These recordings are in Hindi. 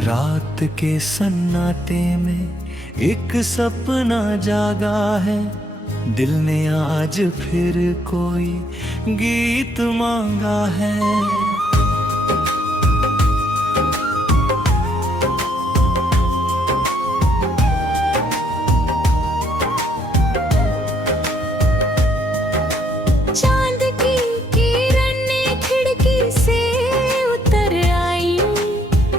रात के सन्नाटे में एक सपना जागा है, दिल ने आज फिर कोई गीत मांगा है। चांद की किरण ने खिड़की से उतर आई,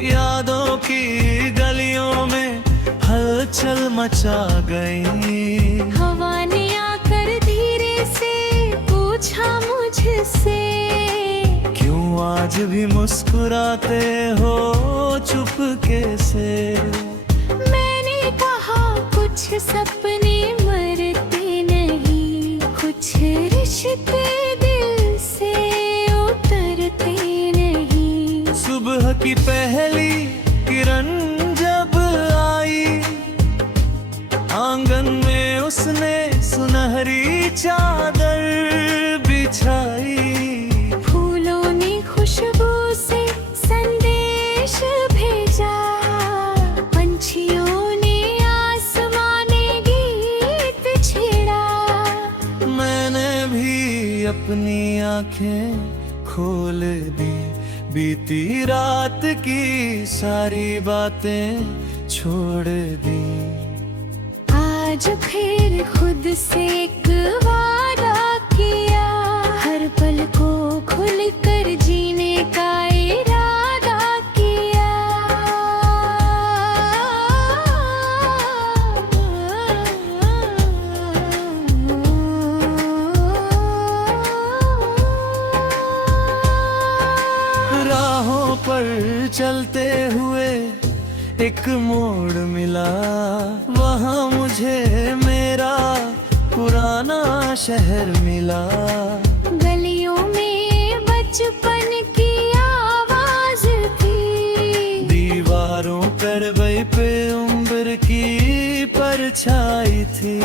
यादों की गलियों में हलचल मचा गई। हवा ने आकर धीरे से पूछा मुझसे, क्यों आज भी मुस्कुराते हो चुपके से। मैंने कहा कुछ सपने मरते नहीं, कुछ रिश्ते दिल से उतरते नहीं। सुबह की पहली किरण जब आई, आंगन में उसने सुनहरी चादर बिछाई। फूलों ने खुशबू से संदेश भेजा, पंछियों ने आसमाने गीत छेड़ा। मैंने भी अपनी आंखें खोल दी, बीती रात की सारी बातें छोड़ दी। आज फिर खुद से एक वादा किया, हर पल को खुलकर जीने का इरादा किया। राहों पर चलते हुए एक मोड़ मिला, वहाँ मुझे मेरा पुराना शहर मिला। गलियों में बचपन की आवाज थी, दीवारों पर वही पे उम्र की परछाई थी।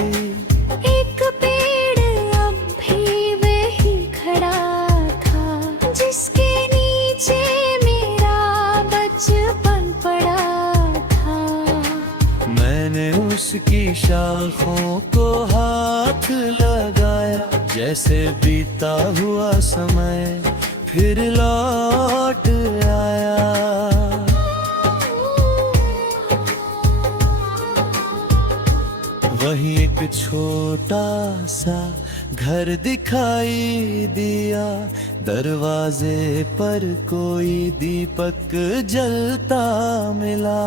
एक पेड़ अब भी वही खड़ा था, जिसके नीचे मेरा बचपन पड़ा था। मैंने उसकी शाखों को हाथ लगाया, जैसे बीता हुआ समय फिर लौट आया। वही एक छोटा सा घर दिखाई दिया, दरवाजे पर कोई दीपक जलता मिला।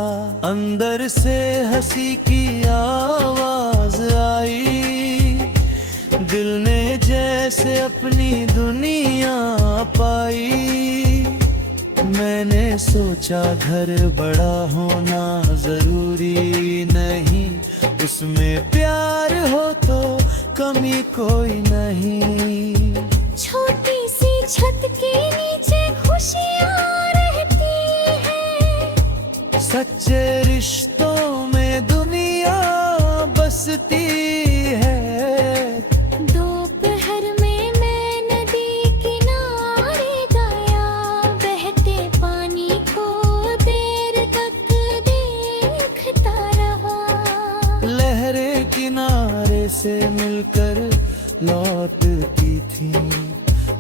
अंदर से हंसी की आवाज आई, दिल ने जैसे अपनी दुनिया पाई। मैंने सोचा घर बड़ा होना जरूरी नहीं, उसमें प्यार हो तो कमी कोई नहीं। छोटी सी छत के नीचे खुशियाँ रहती हैं, सच्चे रिश्तों में दुनिया बसती है। दोपहर में मैं नदी किनारे गया, बहते पानी को देर तक देखता रहा। लहरें किनारे से मिलकर लौटती थी,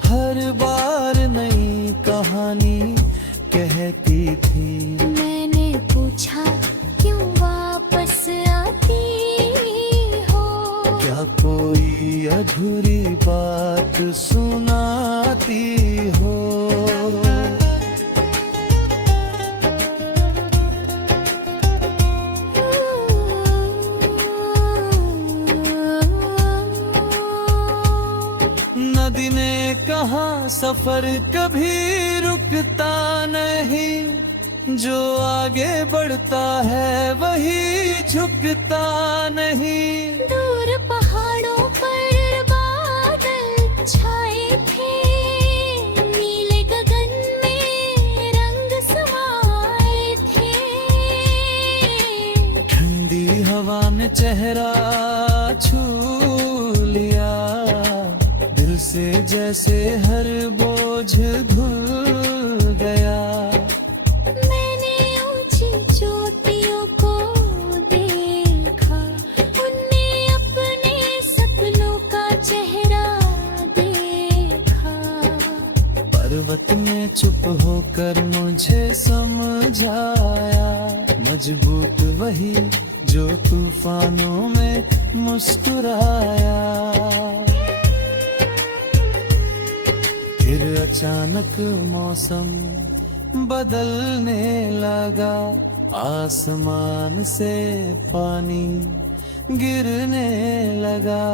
हर बार नई कहानी कहती थी। मैंने पूछा क्यों वापस आती हो, क्या कोई अधूरी बात सुनाती हो। नदी ने कहा सफर कभी रुकता नहीं, जो आगे बढ़ता है वही झुकता नहीं। दूर पहाड़ों पर बादल छाए थे, नीले गगन में रंग समाए थे। ठंडी हवा ने चेहरा छू लिया, दिल से जैसे हर बोझ धुल गया। मैंने ऊंची चुप होकर मुझे समझाया, मजबूत वही जो तूफानों में मुस्कुराया। फिर अचानक मौसम बदलने लगा, आसमान से पानी गिरने लगा।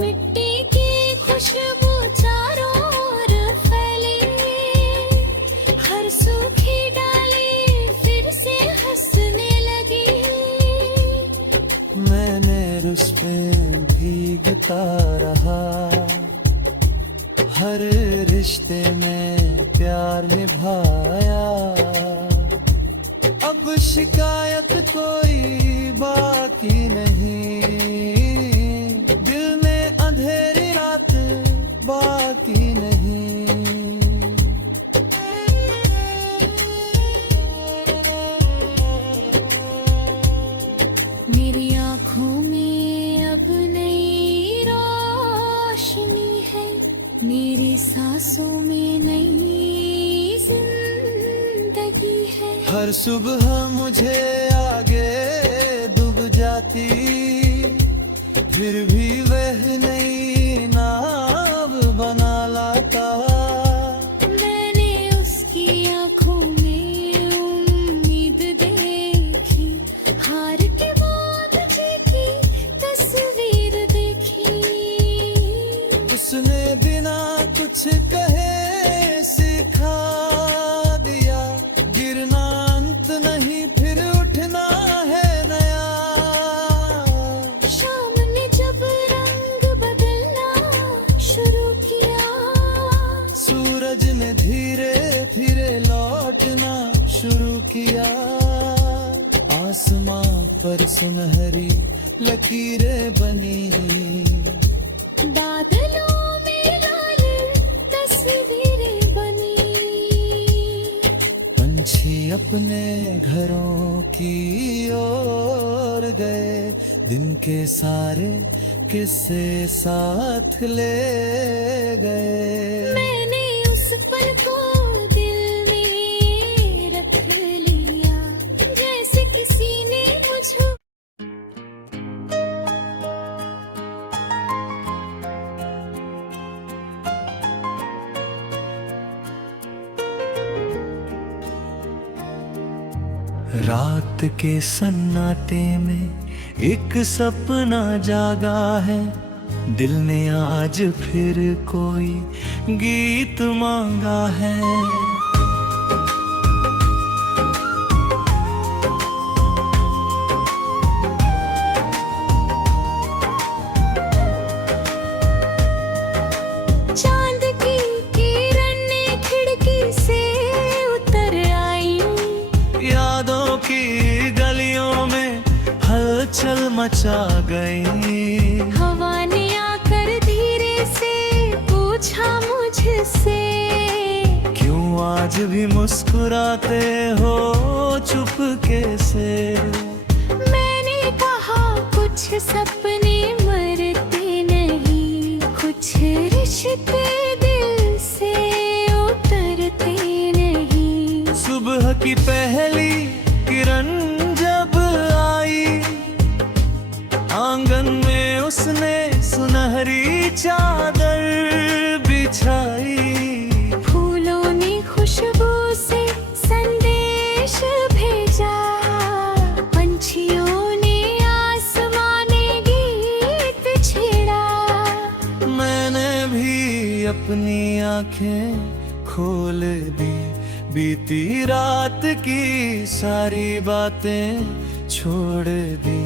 मिट्टी की खुशबू चारों ओर फैली, हर सूखी डाली फिर से हंसने लगी। मैंने रुस पे भीगता रहा, हर रिश्ते में प्यार निभाया। अब शिकायत कोई बाकी नहीं, दिल में अंधेरी रात बाकी नहीं। मेरी आँखों में अब नई रोशनी है, मेरी सांसों में नई जिंदगी है। हर सुबह मुझे आगे डूब जाती, फिर भी वह नई नाव बना लाता। मैंने उसकी आँखों में उम्मीद देखी, हार के बाद की तस्वीर देखी। उसने बिना कुछ कहे सिखा दिया, गिरना अंत नहीं फिर उठना है नया। शाम ने जब रंग बदलना शुरू किया, सूरज ने धीरे धीरे लौटना शुरू किया। आसमां पर सुनहरी लकीरें बनी, बादलों में लाल तस्वीरें बनी। पंछी अपने घरों की ओर गए, दिन के सारे किस्से साथ ले गए। मैंने उस पल को दिल में रख लिया, जैसे किसी ने मुझे रात के सन्नाटे में एक सपना जागा है, दिल ने आज फिर कोई गीत मांगा है। चांद की किरण खिड़की से उतर आई, यादों की गलियों में हलचल मचा गई। हवा ने आकर धीरे से पूछा मुझसे, क्यों आज भी मुस्कुराते हो चुपके से। मैंने कहा कुछ सपने मरते नहीं, कुछ रिश्ते दिल से उतरते नहीं। सुबह की पहली किरण जब आई, आंगन में उसने सुनहरी चादर बिछाई। फूलों ने खुशबू से संदेश भेजा, पंछियों ने आसमाने गीत छेड़ा। मैंने भी अपनी आंखें खोल दी, बीती रात की सारी बातें छोड़ दी।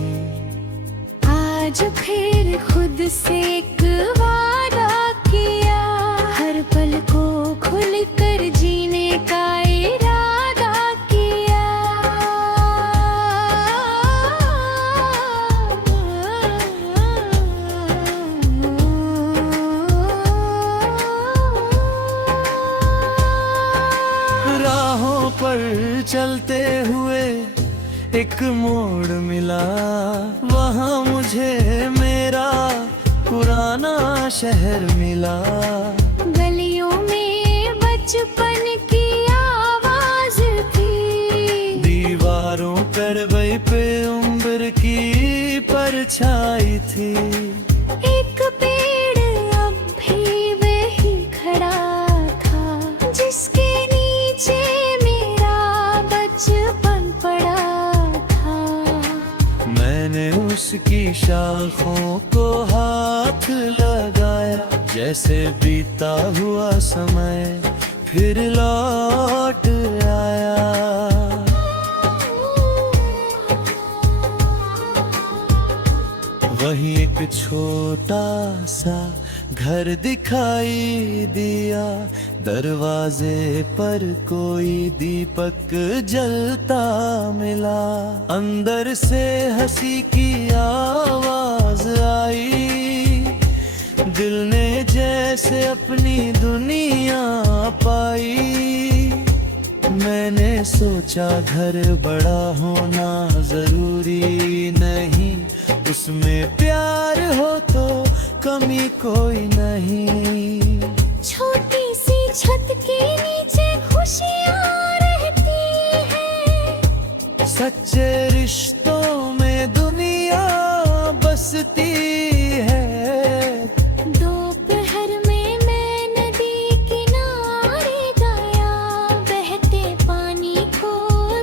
आज फिर खुद से एक वादा किया, हर पल को खुल कर जीने का इरादा किया। राहों पर चलते हुए एक मोड़ मिला, वहाँ मुझे मेरा पुराना शहर मिला। गलियों में बचपन की की परछाई थी। एक पेड़ अब भी वही खड़ा था, जिसके नीचे मेरा बचपन पड़ा था। मैंने उसकी शाखों को हाथ लगाया, जैसे बीता हुआ समय फिर लौट आया। वही एक छोटा सा घर दिखाई दिया, दरवाजे पर कोई दीपक जलता मिला। अंदर से हंसी की आवाज आई, दिल ने जैसे अपनी दुनिया पाई। मैंने सोचा घर बड़ा होना जरूरी नहीं, उसमें प्यार हो तो कमी कोई नहीं। छोटी सी छत के नीचे खुशियाँ रहती है, सच्चे रिश्तों में दुनिया बसती है। दोपहर में मैं नदी किनारे गया, बहते पानी को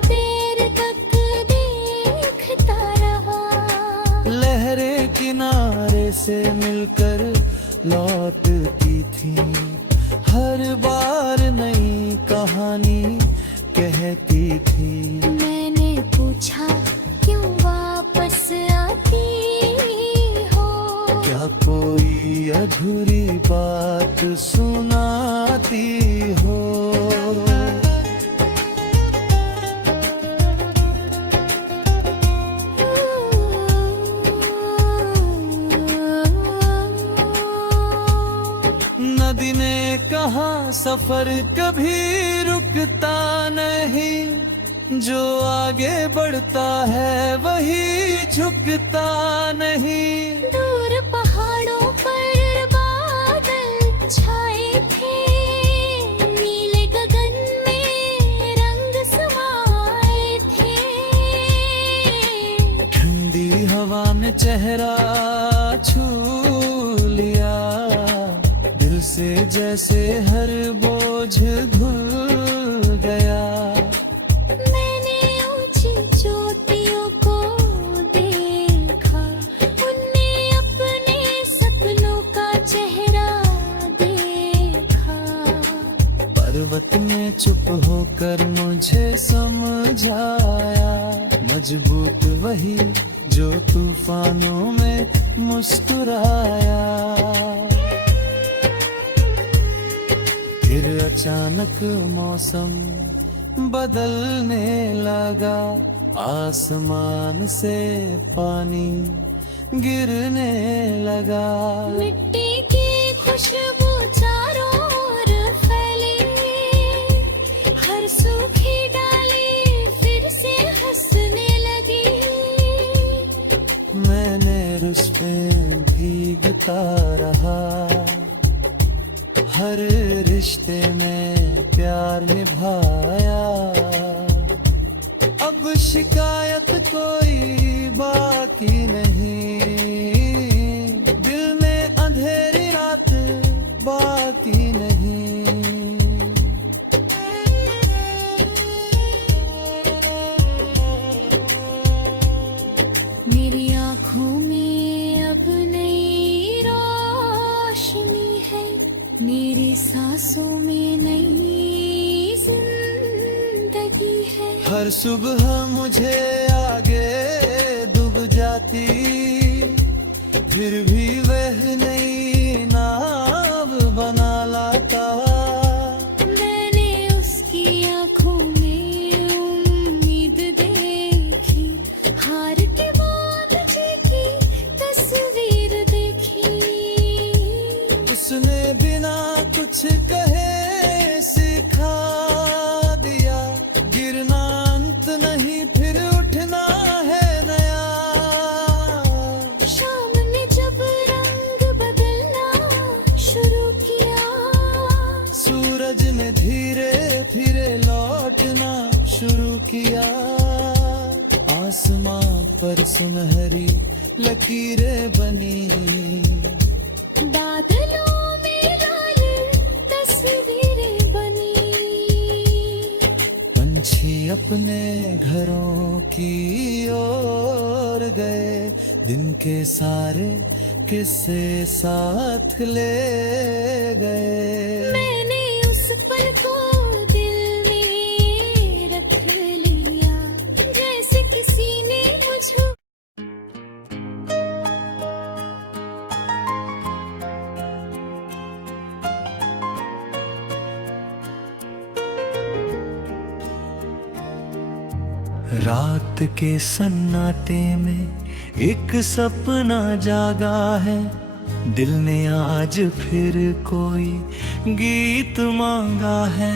देर तक देखता रहा। लहरें किनारे से मिलकर लौटती थी, हर बार नई कहानी कहती थी। मैंने पूछा क्यों वापस आती हो, क्या कोई अधूरी बात सुनाती हो। नदी ने कहा सफर कभी रुकता नहीं, जो आगे बढ़ता है वही झुकता नहीं। दूर पहाड़ों पर बादल छाए थे, नीले गगन में रंग समाए थे। ठंडी हवा ने चेहरा छू लिया, दिल से जैसे हर बोझ धुल गया। मैंने ऊंची चोटियों को देखा, उनने अपने सपनों का चेहरा देखा। पर्वत ने चुप होकर मुझे समझाया, मजबूत वही जो तूफानों में मुस्कुराया। फिर अचानक मौसम बदलने लगा, आसमान से पानी गिरने लगा। मिट्टी की खुशबू चारों ओर फैली, हर सूखी डाली फिर से हंसने लगी। मैंने रुस पे भीगता रहा, हर रिश्ते में प्यार निभाया। अब शिकायत कोई बाकी नहीं, दिल में अंधेरी रात बाकी नहीं। मेरी आँखों में अब नई रोशनी है, मेरी सांसों में नई जिंदगी है। हर सुबह मुझे आगे डूब जाती, फिर भी वह नई नाव बना लाता। मैंने उसकी आँखों में उम्मीद देखी, हार के बाद की तस्वीर देखी। उसने बिना कुछ कहे सिखा दिया, गिरना अंत नहीं फिर उठना है नया। शाम ने जब रंग बदलना शुरू किया, सूरज ने धीरे धीरे लौटना शुरू किया। आसमां पर सुनहरी लकीरें बनी। बादलों में लाल तस्वीरें बनी। पंछी अपने घरों की ओर गए, दिन के सारे किस्से साथ ले गए। मैंने उस पल को दिल में रख लिया, जैसे किसी ने मुझको रात के सन्नाटे में एक सपना जागा है, दिल ने आज फिर कोई गीत मांगा है।